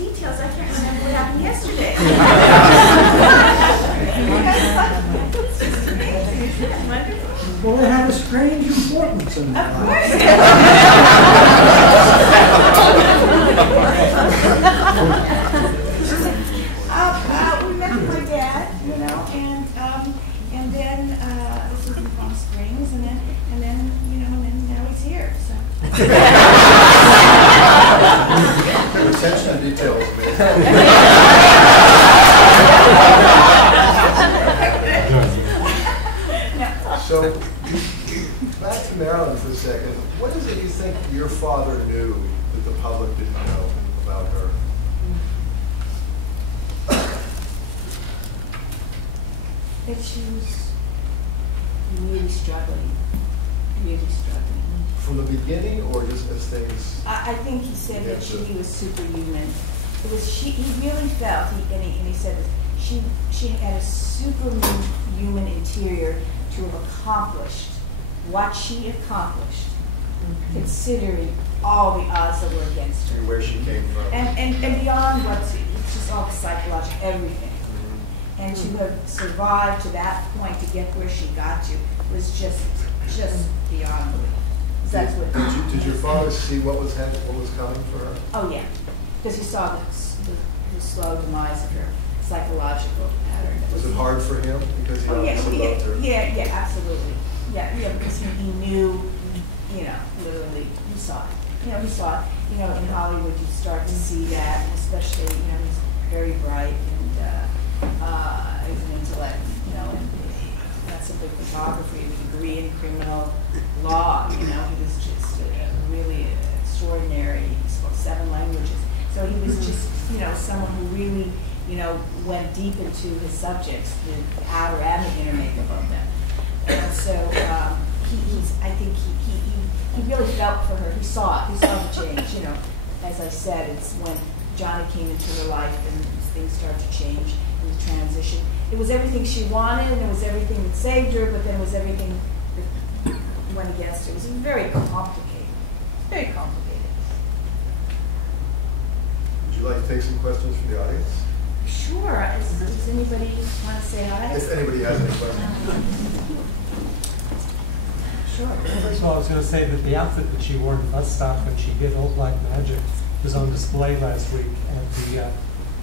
details. I can't remember what happened yesterday. Well, it had a strange importance in that. Of course. We met with my dad, you know, and then this was in Palm Springs, and then you know, and then now he's here. So. Attention to details, So, back to Marilyn for a second. What is it you think your father knew that the public didn't know about her? That she was really struggling, From the beginning, or just as things? I think he said that she was superhuman. It was he really felt, and he said that she had a superhuman interior to have accomplished what she accomplished, considering all the odds that were against her. And where she came from. And beyond what's, it's just all the psychological, everything. And to have survived to that point, to get where she got to, was just beyond belief. That's what. Did your father see what was coming for her? Oh yeah, because he saw the slow demise of her psychological pattern. Was it hard for him because he obviously loved her? Yeah, absolutely. Yeah, because he knew, you know, literally he saw it. You know, he saw it. You know, in Hollywood you start to see that, especially, you know, he's very bright and he's an intellect, you know, and that's a big photography, a degree in criminal law. You know, he was just really extraordinary. He spoke 7 languages. So he was just, you know, someone who really, you know, went deep into his subjects, the outer and the inner makeup of them. And so I think he really felt for her. He saw it. He saw the change. You know, as I said, it's when Johnny came into her life and things started to change in the transition. It was everything she wanted, and it was everything that saved her, but then it was everything that went against her. It was very complicated. Very complicated. Would you like to take some questions from the audience? Sure. Does anybody want to say hi? If anybody has any questions. Sure. First of all, I was going to say that the outfit that she wore in the bus stop when she did Old Black Magic was on display last week at the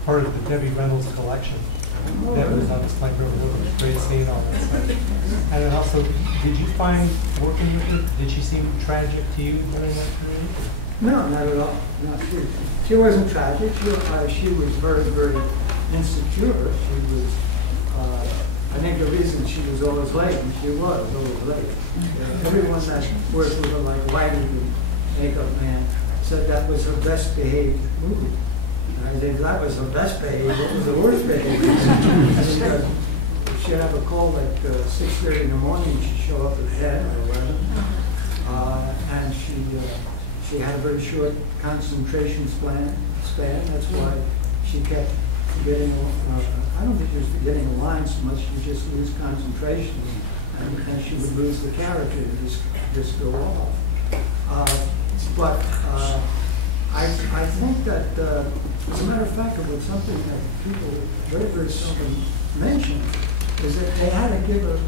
part of the Debbie Reynolds collection. That was on display for a great scene on that side. And then also, did you find working with her, did she seem tragic to you during that period? No, not at all. No, she wasn't tragic. She was very, very insecure. She was, I think the reason she was always late, and she was always late. Everyone that worked with her, like lighting and makeup man, said that was her best behaved movie. And I think that was her best behaved. What was the worst behaved? Because she'd have a call at 6:30 in the morning. She'd show up at 10 or 11. And she had a very short concentration span. That's why she kept forgetting. I don't think she was forgetting a line so much. She would just lose concentration, and she would lose the character and just go off. But I think that, as a matter of fact, it was something that people very, very seldom mention, is that they had to give a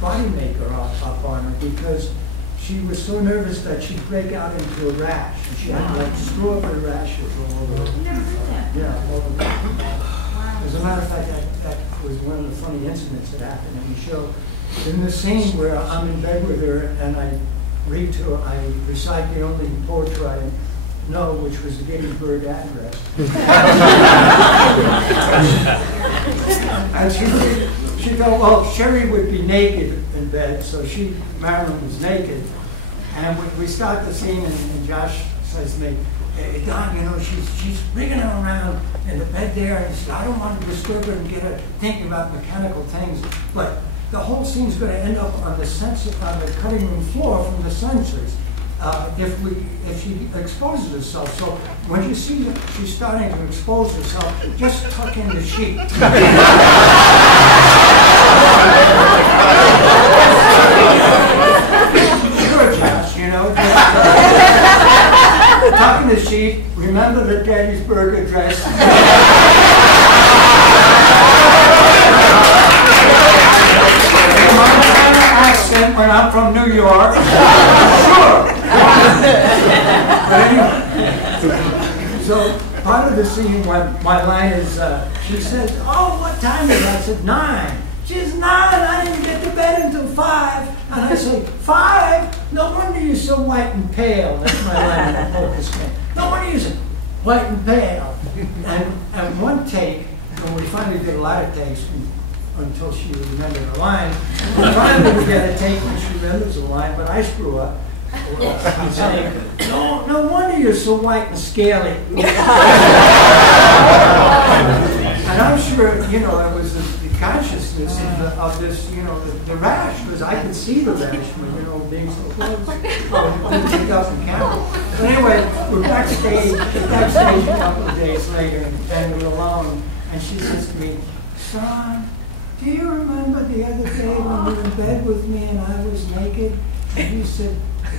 body maker up on her because she was so nervous that she'd break out into a rash. And she had like strawberry rashes all over. Yeah, all over. As a matter of fact, that was one of the funny incidents that happened in the show. In the scene where I'm in bed with her and I read to her, I recite the only poetry I know, which was the Gettysburg Address. And she thought, well, Sherry would be naked in bed, so Marilyn was naked. And we start the scene, and Josh says to me, hey, Don, you know, she's rigging her around in the bed there, and I don't want to disturb her and get her thinking about mechanical things, but the whole scene's going to end up on the cutting room floor from the censors if she exposes herself. So when you see that she's starting to expose herself, just tuck in the sheet. Sure, Josh, you know. Tuck in on the sheet, remember the Gettysburg Address. Montana accent when I'm from New York. Sure. But anyway, so part of the scene when my line is, she says, "Oh, what time is it?" I said, 9. She says, 9, I didn't get to bed until 5. And I say, 5? No wonder you're so white and pale. That's my line in the focus man. No wonder you're so white and pale. And one take, when we finally did a lot of takes until she remembered the line, finally we get a take when she remembers the line, but I screw up. I'm saying, no wonder you're so white and scaly. And I'm sure, you know, it was the consciousness of this, you know, the rash, because I could see the rash, you know, being so close. Couldn't pick up the camera. But anyway, we're backstage a couple of days later, and we're alone, and she says to me, "Son, do you remember the other day when you were in bed with me and I was naked? And you said,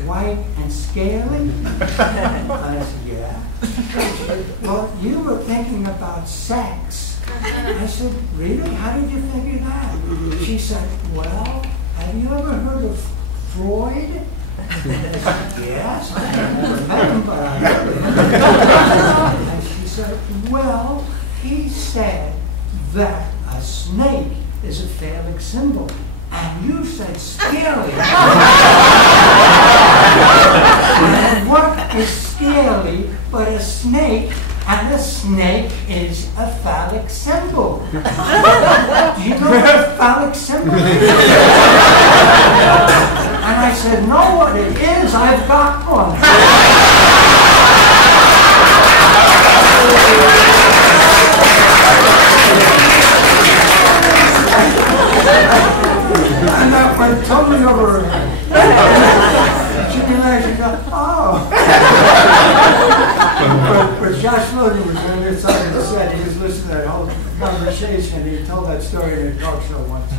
white and scaly?" And I said, "Yeah." She said, "Well, you were thinking about sex." I said, "Really? How did you figure that?" She said, "Well, have you ever heard of Freud?" I said, "Yes, I never met him, but I heard of him." And she said, "Well, he said that a snake is a phallic symbol. And you said scaly." And what is scaly but a snake? And a snake is a phallic symbol. Do you know what a phallic symbol is? And I said, "Know what it is? I've got one." And that went totally over her head. She came out, she goes, "Oh." But Josh Logan was on the side of the set. He was listening to that whole conversation. He told that story in a talk show once.